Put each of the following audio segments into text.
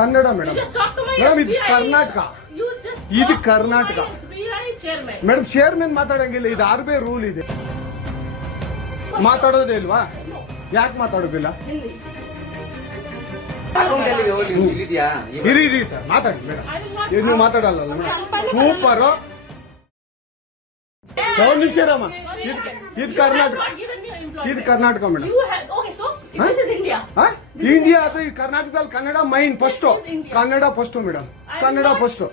Kannada madam. Just talk to my madam ಇದು SBI. Karnataka. You just ಇದು talk to Karnataka. my SBI chairman. Madam chairman ಮಾತಾಡಂಗಿಲ್ಲ, ಇದು RB rule ಇದೆ. ಮಾತಾಡೋದೇ ಇಲ್ವಾ? No, ಯಾಕೆ ಮಾತಾಡೋದಿಲ್ಲ? Hindi. ಇರಿ ಸರ್ ಮಾತಾಡಿ ಮೇಡಮ್. I will not. ನೀವು ಮಾತಾಡಲ್ಲ ಸೂಪರ್. ಒಂದು ನಿಮಿಷ ರಾಮ. ಇದು Karnataka. You have not given me an employment. ಇದು Karnataka madam. You have. Okay, so this is India. India ಅದು ಈ ಕರ್ನಾಟಕದಲ್ಲಿ Kannada main first. Kannada first madam, Kannada first.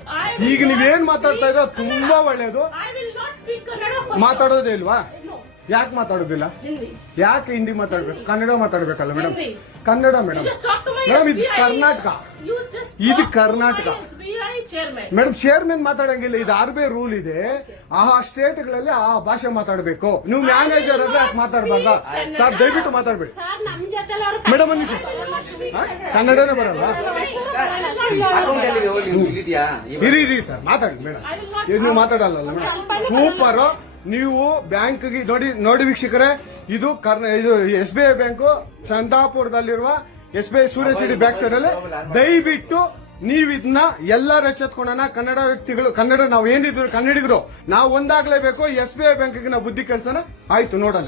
ಈಗ ನೀವೇನ್ ಮಾತಾಡ್ತಾ ಇರೋ ತುಂಬಾ ಒಳ್ಳೇದು. I will not speak Kannada first. ಮಾತಾಡೋದೇ ಇಲ್ವಾ? No, ಯಾಕೆ ಮಾತಾಡೋದಿಲ್ಲ? Hindi. ಯಾಕೆ ಹಿಂದಿ ಮಾತಾಡ್ಬೇಕು? ಕನ್ನಡ ಮಾತಾಡ್ಬೇಕಲ್ಲ madam. Hindi. Kannada You madam. just talk to my madam ಇದು SBI. ಕರ್ನಾಟಕ. You just ಇದು talk to Karnataka. my SBI chairman. Madam chairman ಮಾತಾಡಂಗಿಲ್ಲ, ಇದು ಆರ್ಬಿ ರೂಲ್ ಇದೆ. ಆ ಸ್ಟೇಟ್ಗಳಲ್ಲಿ ಆ ಭಾಷೆ ಮಾತಾಡಬೇಕು. ನೀವು ಮ್ಯಾನೇಜರ್ ಅಂದ್ರೆ ಯಾಕೆ ಮಾತಾಡಬಾರ್ದ? ಸರ್ ದಯವಿಟ್ಟು ಮಾತಾಡ್ಬೇಡಿ ಸರ್ ನಮ್ ಜೊತೆ ಮೇಡಮ್. ಒಂದು ನಿಮಿಷ ಕನ್ನಡನೇ ಬರಲ್ಲ. ಇರಿ ಸರ್ ಮಾತಾಡಿ ಮೇಡಮ್. ನೀವು ಮಾತಾಡಲ್ಲ ಮೇಡಮ್. ಸೂಪರ್. ನೀವು ಬ್ಯಾಂಕ್ಗೆ ನೋಡಿ ವೀಕ್ಷಕರೇ, ಇದು SBI ಬ್ಯಾಂಕು ಚಂದಾಪುರದಲ್ಲಿರುವ SBI ಸೂರ್ಯ ಸಿಟಿ ಬ್ಯಾಕ್ ಸೈಡ್ ಅಲ್ಲಿ. ದಯವಿಟ್ಟು ನೀವು ಇದನ್ನ ಎಲ್ಲರೂ ಎಚ್ಚೆತ್ಕೊಳ್ಳೋಣ. ಕನ್ನಡ ವ್ಯಕ್ತಿಗಳು, ಕನ್ನಡ ನಾವು ಏನಿದ್ರು ಕನ್ನಡಿಗರು ನಾವು ಒಂದಾಗ್ಲೇಬೇಕು. SBI ಬ್ಯಾಂಕ್ಗೆ ನಾವು ಬುದ್ಧಿ ಕಲ್ಸೋಣ. ಆಯ್ತು ನೋಡೋಣ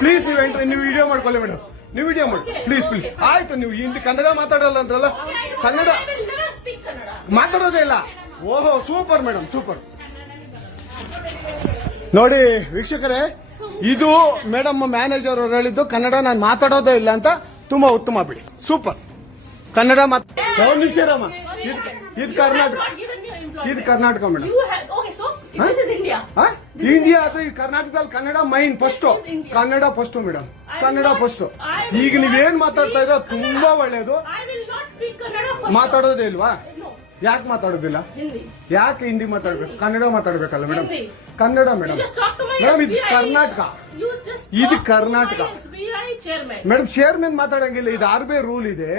ಪ್ಲೀಸ್. ನೀವು ವಿಡಿಯೋ ಮಾಡ್ಕೊಳ್ಳಿ ಮೇಡಮ್. ನೀವು ವಿಡಿಯೋ ಮಾಡಿ ಪ್ಲೀಸ್. ಆಯ್ತು ನೀವು ಹಿಂದಿ ಕನ್ನಡ ಮಾತಾಡಲ್ಲ ಅಂದ್ರಲ್ಲ. Kannada I will never speak Kannada. ಮಾತಾಡೋದೇ ಇಲ್ಲ. ಓಹೋ ಸೂಪರ್ ಮೇಡಮ್, ಸೂಪರ್. ನೋಡಿ ವೀಕ್ಷಕರೇ, ಇದು ಮೇಡಮ್ ಮ್ಯಾನೇಜರ್ ಅವರು ಹೇಳಿದ್ದು ಕನ್ನಡ ನಾನು ಮಾತಾಡೋದೇ ಇಲ್ಲ ಅಂತ. ತುಂಬಾ ಉತ್ತಮ ಬಿಡಿ, ಸೂಪರ್. ಕನ್ನಡ ಒಂದು ನಿಮಿಷ ರಾಮ. ಇದು Karnataka. You have not given me an employment. ಇದು Karnataka madam. You have. Okay, so this is India. India ಅದು ಈ ಕರ್ನಾಟಕದಲ್ಲಿ Kannada main first. Kannada first madam, Kannada first. ಈಗ ನೀವೇನ್ ಮಾತಾಡ್ತಾ ಇರೋ ತುಂಬಾ ಒಳ್ಳೇದು. I will not speak Kannada first. ಮಾತಾಡೋದೇ ಇಲ್ವಾ? No, ಯಾಕೆ ಮಾತಾಡೋದಿಲ್ಲ? Hindi. ಯಾಕೆ ಹಿಂದಿ ಮಾತಾಡ್ಬೇಕು? ಕನ್ನಡ ಮಾತಾಡ್ಬೇಕಲ್ಲ madam. Hindi. Kannada You madam. just talk to my madam ಇದು SBI. ಕರ್ನಾಟಕ. You just ಇದು talk to Karnataka. my SBI chairman. Madam chairman ಮಾತಾಡಂಗಿಲ್ಲ, ಇದು ಆರ್ಬಿ ರೂಲ್ ಇದೆ.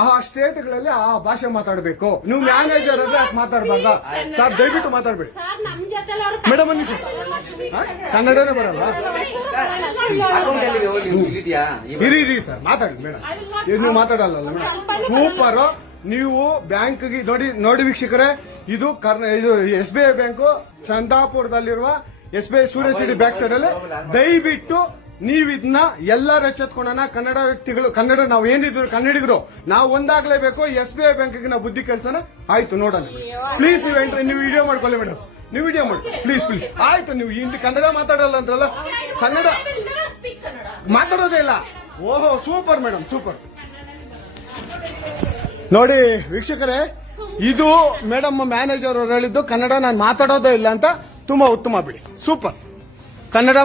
ಆ ಸ್ಟೇಟ್ಗಳಲ್ಲಿ ಆ ಭಾಷೆ ಮಾತಾಡಬೇಕು. ನೀವು ಮ್ಯಾನೇಜರ್ ಅಂದ್ರೆ ಯಾಕೆ ಮಾತಾಡಬಾರ್ದ? ಸರ್ ದಯವಿಟ್ಟು ಮಾತಾಡ್ಬೇಡಿ ಸರ್ ನಮ್ ಜೊತೆ ಮೇಡಮ್. ಒಂದು ನಿಮಿಷ ಕನ್ನಡನೇ ಬರಲ್ಲ. ಇರಿ ಸರ್ ಮಾತಾಡಿ ಮೇಡಮ್. ನೀವು ಮಾತಾಡಲ್ಲ ಮೇಡಮ್. ಸೂಪರ್. ನೀವು ಬ್ಯಾಂಕ್ಗೆ ನೋಡಿ ವೀಕ್ಷಕರೇ, ಇದು SBI ಬ್ಯಾಂಕು ಚಂದಾಪುರದಲ್ಲಿರುವ SBI ಸೂರ್ಯ ಸಿಟಿ ಬ್ಯಾಕ್ ಸೈಡ್ ಅಲ್ಲಿ. ದಯವಿಟ್ಟು ನೀವು ಇದನ್ನ ಎಲ್ಲರೂ ಎಚ್ಚೆತ್ಕೊಳ್ಳೋಣ. ಕನ್ನಡ ವ್ಯಕ್ತಿಗಳು, ಕನ್ನಡ ನಾವು ಏನಿದ್ರು ಕನ್ನಡಿಗರು ನಾವು ಒಂದಾಗ್ಲೇಬೇಕು. SBI ಬ್ಯಾಂಕ್ಗೆ ನಾವು ಬುದ್ಧಿ ಕಲ್ಸೋಣ. ಆಯ್ತು ನೋಡೋಣ ಪ್ಲೀಸ್. ನೀವು ವಿಡಿಯೋ ಮಾಡ್ಕೊಳ್ಳಿ ಮೇಡಮ್. ನೀವು ವಿಡಿಯೋ ಮಾಡಿ ಪ್ಲೀಸ್. ಆಯ್ತು ನೀವು ಹಿಂದಿ ಕನ್ನಡ ಮಾತಾಡಲ್ಲ ಅಂದ್ರಲ್ಲ. Kannada I will never speak Kannada. ಮಾತಾಡೋದೇ ಇಲ್ಲ. ಓಹೋ ಸೂಪರ್ ಮೇಡಮ್, ಸೂಪರ್. ನೋಡಿ ವೀಕ್ಷಕರೇ, ಇದು ಮೇಡಮ್ ಮ್ಯಾನೇಜರ್ ಅವರು ಹೇಳಿದ್ದು ಕನ್ನಡ ನಾನು ಮಾತಾಡೋದೇ ಇಲ್ಲ ಅಂತ. ತುಂಬಾ ಉತ್ತಮ ಬಿಡಿ, ಸೂಪರ್. ಕನ್ನಡ